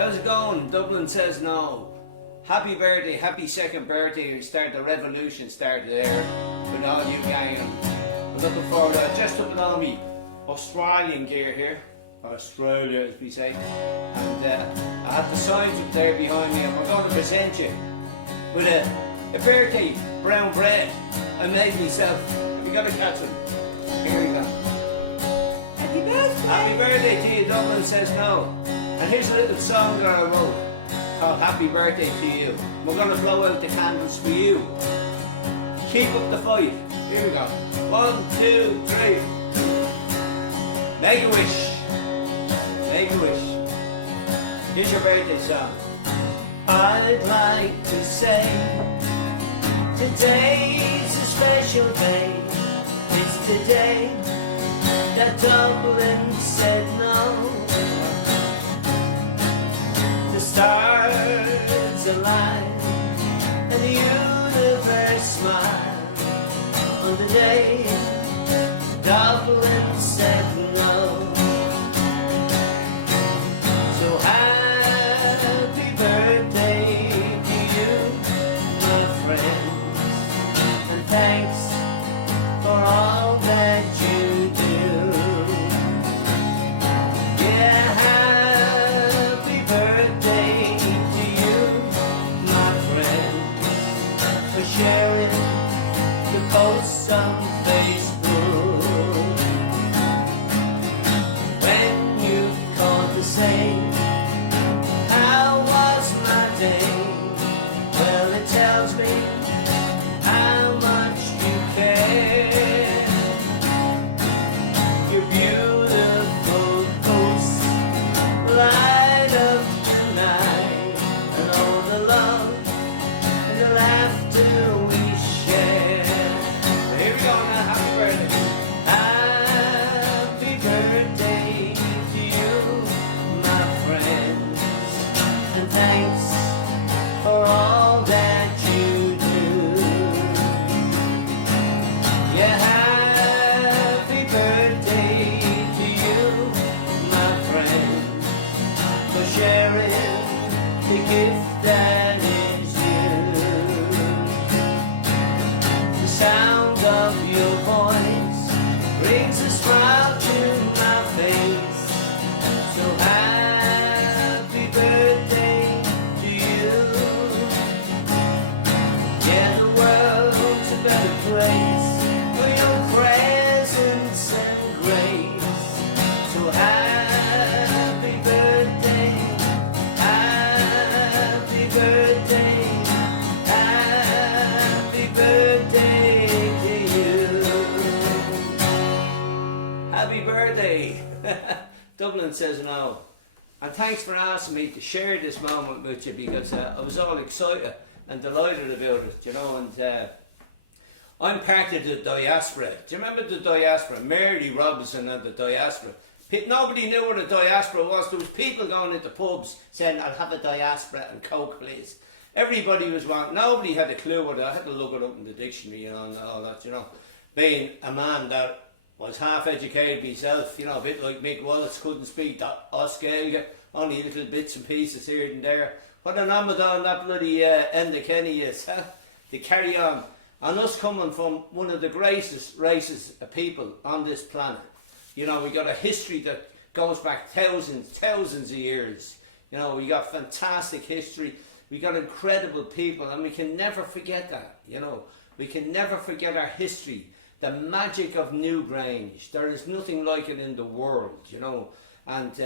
How's it going? Dublin Says No. Happy birthday, happy second birthday. We start the revolution started there with all you gang. I'm looking forward to it. Just up in all me Australian gear here. Australia as we say. And I have the signs up there behind me and we're going to present you with a birthday brown bread I made myself. Have you got to catch one? Here we go. Happy birthday! Happy birthday to you, Dublin Says No. And here's a little song that I wrote called Happy Birthday to You. We're going to blow out the candles for you. Keep up the fight. Here we go. 1, 2, 3. Make a wish. Make a wish. Here's your birthday song. I'd like to say today's a special day. It's the day that Dublin said no. The stars alive and the universe smiled on the day Dublin said no. So happy birthday to you, my friends, and thanks for all that you do. Yeah, happy birthday to you, my friend, for sharing the posts on Facebook. When you called to say, how was my day? Well, it tells me how much you care. Your beautiful posts light up the night, and all the love and the laughter we share. Here we go now, happy birthday. Happy birthday to you, my friends, and thanks for all that you do. Yeah, happy birthday to you, my friend, for sharing the gift that is you. The sound of your voice brings a smile to my face. So happy birthday to you. Yeah, the world's a better place for your presence and grace. So happy birthday, happy birthday, happy birthday to you. Happy birthday. Dublin Says No. And thanks for asking me to share this moment with you, because I was all excited and delighted about it, you know. And I'm part of the diaspora. Do you remember the diaspora? Mary Robinson and the diaspora. Nobody knew what a diaspora was. There was people going into pubs saying, I'll have a diaspora and Coke, please. Everybody was wanting. Nobody had a clue what it. I had to look it up in the dictionary, you know, and all that, you know. Being a man that was half educated myself, you know, a bit like Mick Wallace, couldn't speak Oscalia, only little bits and pieces here and there. What an Amadon that bloody Enda Kenny is, huh? To carry on. And us coming from one of the greatest races of people on this planet. You know, we got a history that goes back thousands of years. You know, we got fantastic history. We got incredible people, and we can never forget that, you know. We can never forget our history. The magic of Newgrange. There is nothing like it in the world, you know. And,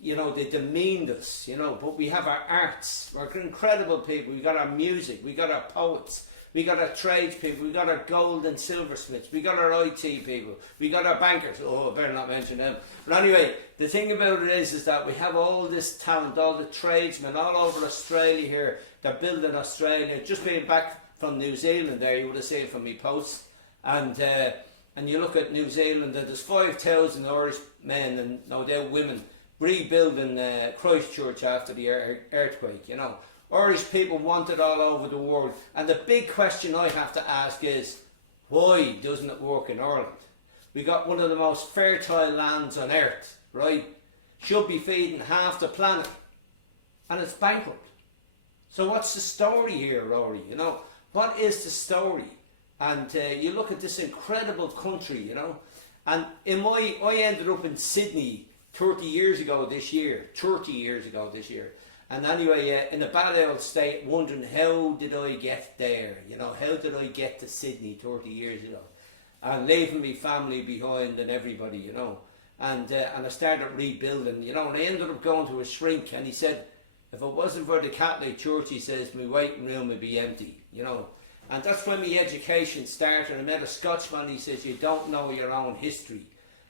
you know, they demeaned us, you know. But we have our arts. We're incredible people. We got our music. We got our poets. We got our tradespeople. We got our gold and silversmiths. We got our IT people. We got our bankers. Oh, I better not mention them. But anyway, the thing about it is that we have all this talent, all the tradesmen all over Australia here. They're building Australia. Just being back from New Zealand there, you would have seen from me posts. And you look at New Zealand, and there's 5,000 Irish men and no doubt women rebuilding Christchurch after the earthquake, you know. Irish people want it all over the world. And the big question I have to ask is, why doesn't it work in Ireland? We got one of the most fertile lands on earth, right? Should be feeding half the planet. and it's bankrupt. So what's the story here, Rory? You know, what is the story? And you look at this incredible country, you know, and I ended up in Sydney 30 years ago this year. And anyway, in a bad old state, wondering how did I get there? You know, how did I get to Sydney 30 years ago? And leaving my family behind and everybody, you know. And I started rebuilding, you know, and I ended up going to a shrink, and he said, if it wasn't for the Catholic Church, he says, my waiting room would be empty, you know. And that's when my education started. I met a Scotsman, he says, you don't know your own history.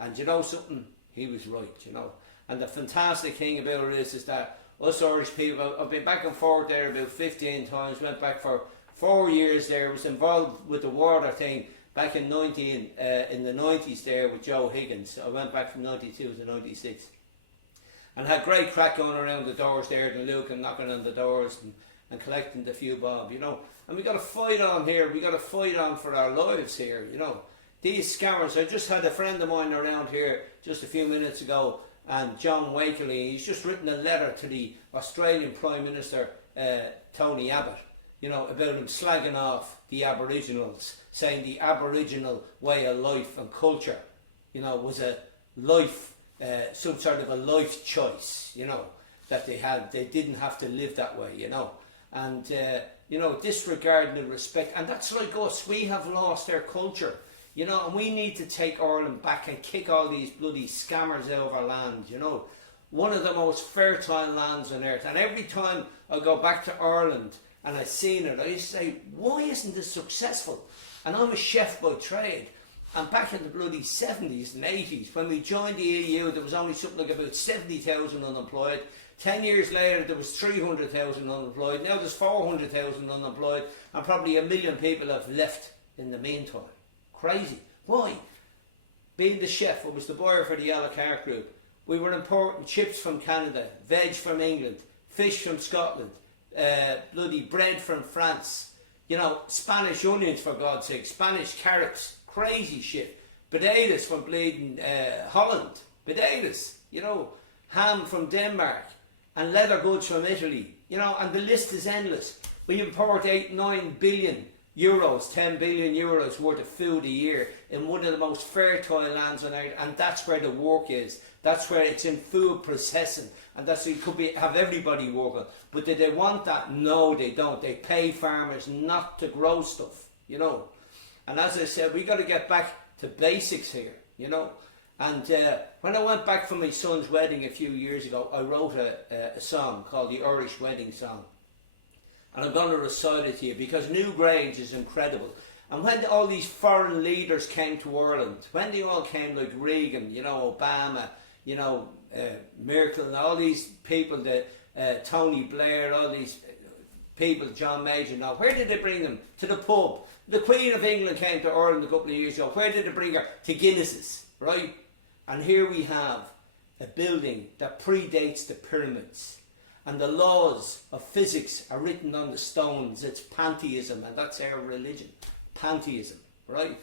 And you know something? He was right, you know. And the fantastic thing about it is that us Irish people, I've been back and forth there about 15 times, went back for 4 years there, was involved with the water thing back in the 90s there with Joe Higgins. I went back from 92 to 96. And had great crack going around the doors there, and Luke and knocking on the doors and collecting the few bob, you know. And we got to fight on here, we got to fight on for our lives here, you know. These scammers, I just had a friend of mine around here just a few minutes ago, and John Wakely, he's just written a letter to the Australian Prime Minister, Tony Abbott, you know, about him slagging off the Aboriginals, saying the Aboriginal way of life and culture, you know, was a life, some sort of a life choice, you know, that they had. They didn't have to live that way, you know. And, you know, disregarding the respect. And that's like us. We have lost our culture, you know, and we need to take Ireland back and kick all these bloody scammers out of our land, you know. One of the most fertile lands on earth. And every time I go back to Ireland and I've seen it, I used to say, why isn't this successful? And I'm a chef by trade. And back in the bloody 70s and 80s, when we joined the EU, there was only something like about 70,000 unemployed. 10 years later, there was 300,000 unemployed. Now there's 400,000 unemployed, and probably 1 million people have left in the meantime. Crazy. Why? Being the chef, I was the buyer for the a la carte group. We were importing chips from Canada, veg from England, fish from Scotland, bloody bread from France, you know, Spanish onions for God's sake, Spanish carrots, crazy shit, potatoes from bleeding Holland, potatoes, you know, ham from Denmark, and leather goods from Italy, you know, and the list is endless. We import 8-9 billion euros, 10 billion euros worth of food a year in one of the most fertile lands on earth, and that's where the work is. That's where it's in food processing, and that's it could be have everybody working. But do they want that? No, they don't. They pay farmers not to grow stuff, you know. And as I said, we got to get back to basics here, you know. And when I went back from my son's wedding a few years ago, I wrote a song called the Irish Wedding Song. And I'm going to recite it to you because Newgrange is incredible. And when all these foreign leaders came to Ireland, when they all came, like Reagan, you know, Obama, you know, Merkel, and all these people, Tony Blair, all these people, John Major, now, where did they bring them? To the pub. The Queen of England came to Ireland a couple of years ago. Where did they bring her? To Guinness's, right? And here we have a building that predates the pyramids. And the laws of physics are written on the stones. It's pantheism, and that's our religion. Pantheism, right?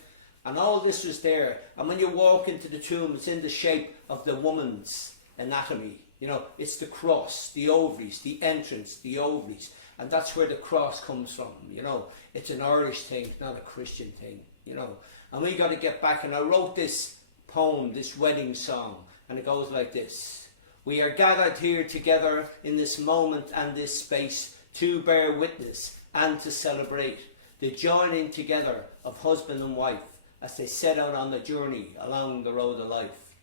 And all this was there. And when you walk into the tomb, it's in the shape of the woman's anatomy. You know, it's the cross, the ovaries, the entrance, the ovaries. And that's where the cross comes from, you know. It's an Irish thing, not a Christian thing, you know. And we got to get back. And I wrote this poem, this wedding song, and it goes like this. We are gathered here together in this moment and this space to bear witness and to celebrate the joining together of husband and wife as they set out on the journey along the road of life.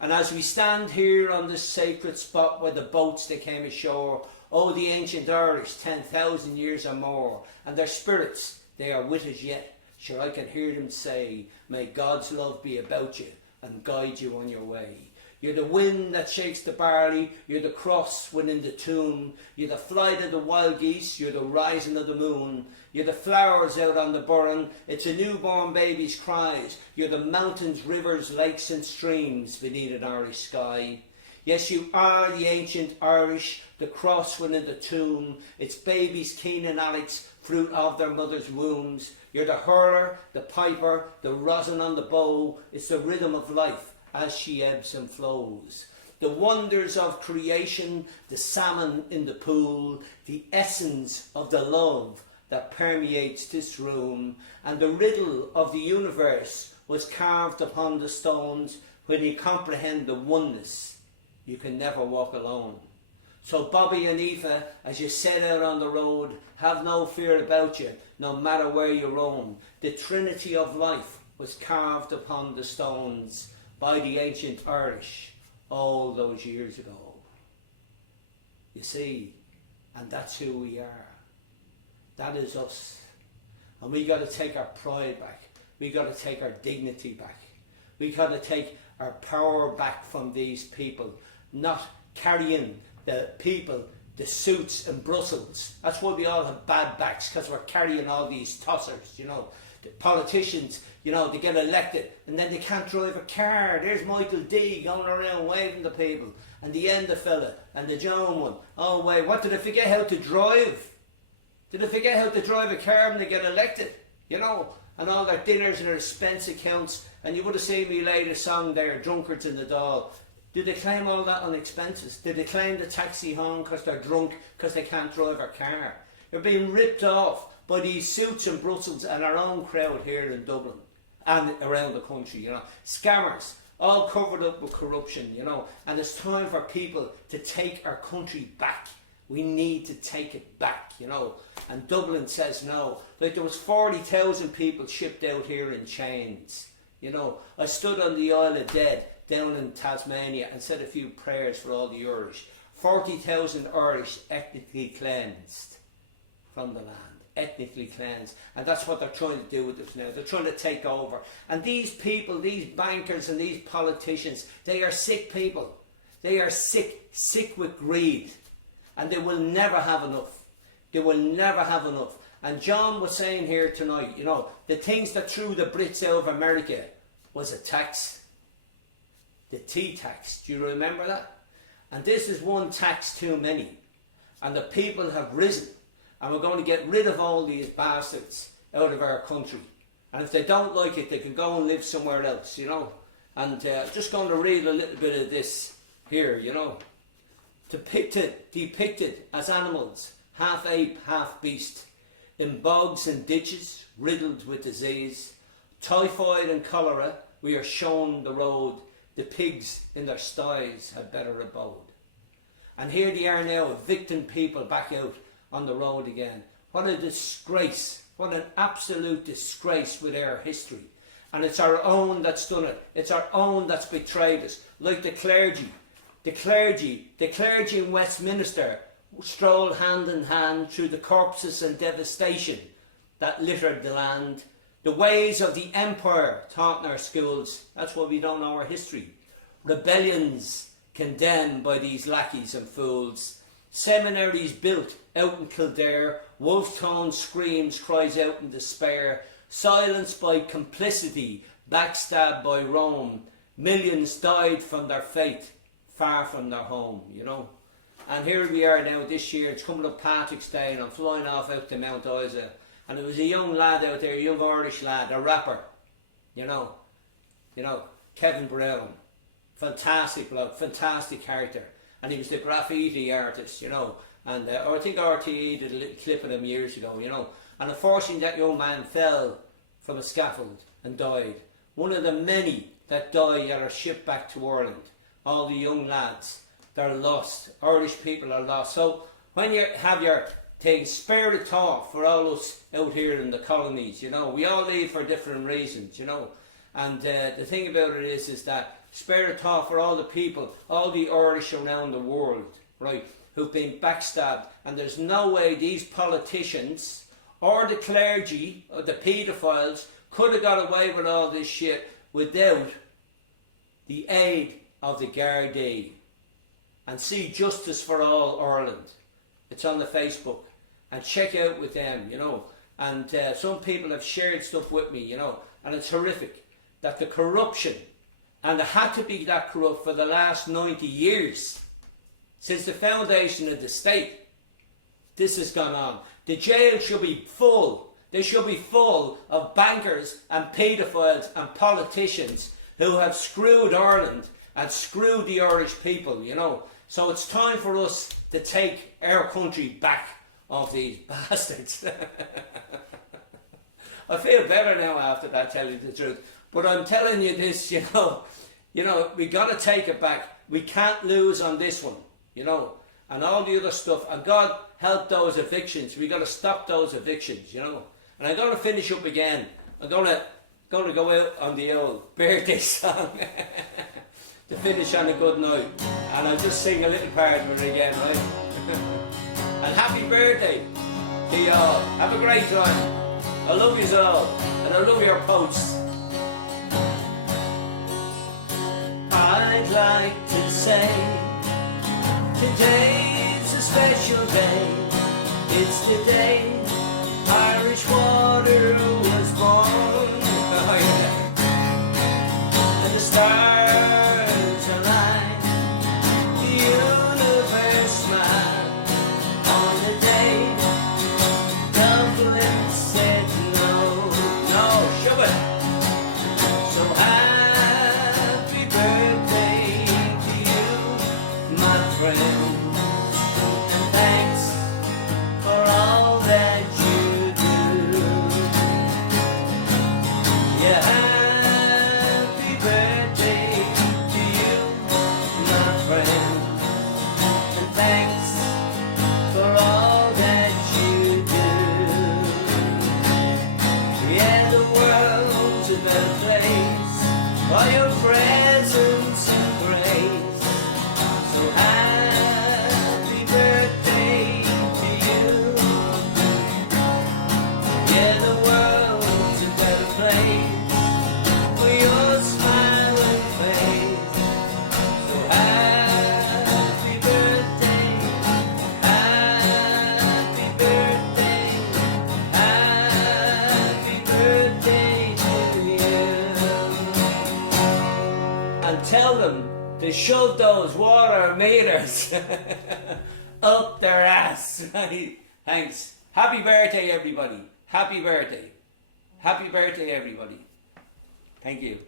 And as we stand here on this sacred spot where the boats they came ashore, oh, the ancient Irish, 10,000 years or more, and their spirits, they are with us yet. Sure, I can hear them say, may God's love be about you and guide you on your way. You're the wind that shakes the barley, you're the cross within the tomb, you're the flight of the wild geese, you're the rising of the moon, you're the flowers out on the burn, it's a newborn baby's cries, you're the mountains, rivers, lakes and streams beneath an Irish sky. Yes, you are the ancient Irish, the cross within the tomb, it's babies keen and Alex, fruit of their mother's wombs. You're the hurler, the piper, the rosin on the bow, it's the rhythm of life as she ebbs and flows. The wonders of creation, the salmon in the pool, the essence of the love that permeates this room, and the riddle of the universe was carved upon the stones. When you comprehend the oneness, you can never walk alone. So Bobby and Aoife, as you set out on the road, have no fear about you, no matter where you roam. The Trinity of life was carved upon the stones by the ancient Irish all those years ago. You see, and that's who we are. That is us. And we got to take our pride back. We got to take our dignity back. We got to take our power back from these people, not carrying the people, the suits in Brussels. That's why we all have bad backs, because we're carrying all these tossers, you know. The politicians, you know, they get elected and then they can't drive a car. There's Michael D going around waving to people, and the Enda fella and the John one. Oh wait, what, did they forget how to drive? Did they forget how to drive a car when they get elected? You know, and all their dinners and their expense accounts. And you would have seen me later song there, Drunkards in the Doll. Did they claim all that on expenses? Did they claim the taxi home because they're drunk, because they can't drive a car? They're being ripped off by these suits in Brussels and our own crowd here in Dublin and around the country, you know. Scammers, all covered up with corruption, you know. And it's time for people to take our country back. We need to take it back, you know. And Dublin says no. Like, there was 40,000 people shipped out here in chains, you know. I stood on the Isle of Dead down in Tasmania and said a few prayers for all the Irish. 40,000 Irish ethnically cleansed from the land. Ethnically cleansed. And that's what they're trying to do with us now. They're trying to take over. And these people, these bankers and these politicians, they are sick people. They are sick with greed. And they will never have enough. They will never have enough. And John was saying here tonight, you know, the things that threw the Brits out of America was a tax. The tea tax. Do you remember that? And this is one tax too many. And the people have risen. And we're going to get rid of all these bastards out of our country. And if they don't like it, they can go and live somewhere else, you know. And I'm just going to read a little bit of this here, you know. Depicted as animals, half ape, half beast, in bogs and ditches, riddled with disease, typhoid and cholera, we are shown the road. The pigs in their sties had better abode. And here they are now, evicting people back out on the road again. What a disgrace. What an absolute disgrace with our history. And it's our own that's done it. It's our own that's betrayed us. Like the clergy. The clergy in Westminster strolled hand in hand through the corpses and devastation that littered the land. The ways of the empire taught in our schools. That's why we don't know our history. Rebellions condemned by these lackeys and fools. Seminaries built out in Kildare. Wolf-toned screams, cries out in despair. Silenced by complicity, backstabbed by Rome. Millions died from their faith, far from their home, you know. And here we are now this year. It's coming up Patrick's Day and I'm flying off out to Mount Isa. And there was a young lad out there, a young Irish lad, a rapper, you know, Kevin Brown. Fantastic bloke, fantastic character. And he was the graffiti artist, you know. And I think RTE did a little clip of him years ago, you know. And unfortunately that young man fell from a scaffold and died. One of the many that died that are shipped back to Ireland. All the young lads, they're lost. Irish people are lost. So when you have your thing, spare the thought for all us out here in the colonies, you know. We all leave for different reasons, you know. And the thing about it is that spare the thought for all the people, all the Irish around the world, right, who've been backstabbed. And there's no way these politicians or the clergy or the paedophiles could have got away with all this shit without the aid of the Gardaí. And see Justice for All Ireland. It's on the Facebook. And check out with them, you know. And some people have shared stuff with me, you know. And it's horrific that the corruption, and it had to be that corrupt for the last 90 years, since the foundation of the state, this has gone on. The jail should be full. They should be full of bankers and paedophiles and politicians who have screwed Ireland and screw the Irish people, you know. So it's time for us to take our country back off these bastards. I feel better now after that, telling you the truth. But I'm telling you this, you know, we got to take it back. We can't lose on this one, you know, and all the other stuff. And God help those evictions. We got to stop those evictions, you know. And I'm going to finish up again. I'm going to go out on the old birthday song to finish on a good note. And I'll just sing a little part of it again, right? And happy birthday to you all. Have a great time. I love you all, and I love your posts. I'd like to say today's a special day. It's the day Irish water was born. Oh, yeah. And the stars align, the universe smiles on the day Dublin said no. No, shove it. So happy birthday to you, my friend, and thanks for all that you do. Yeah, happy birthday to you, my friend, and thanks for all that you do. Yeah, the world's a better place for your presence and grace. So happy birthday to you. Yeah, the world's a better place for your smiling face. So happy birthday, happy birthday, happy birthday to you. And tell them to shove those water meters up their ass. Right? Thanks. Happy birthday, everybody. Happy birthday. Happy birthday, everybody. Thank you.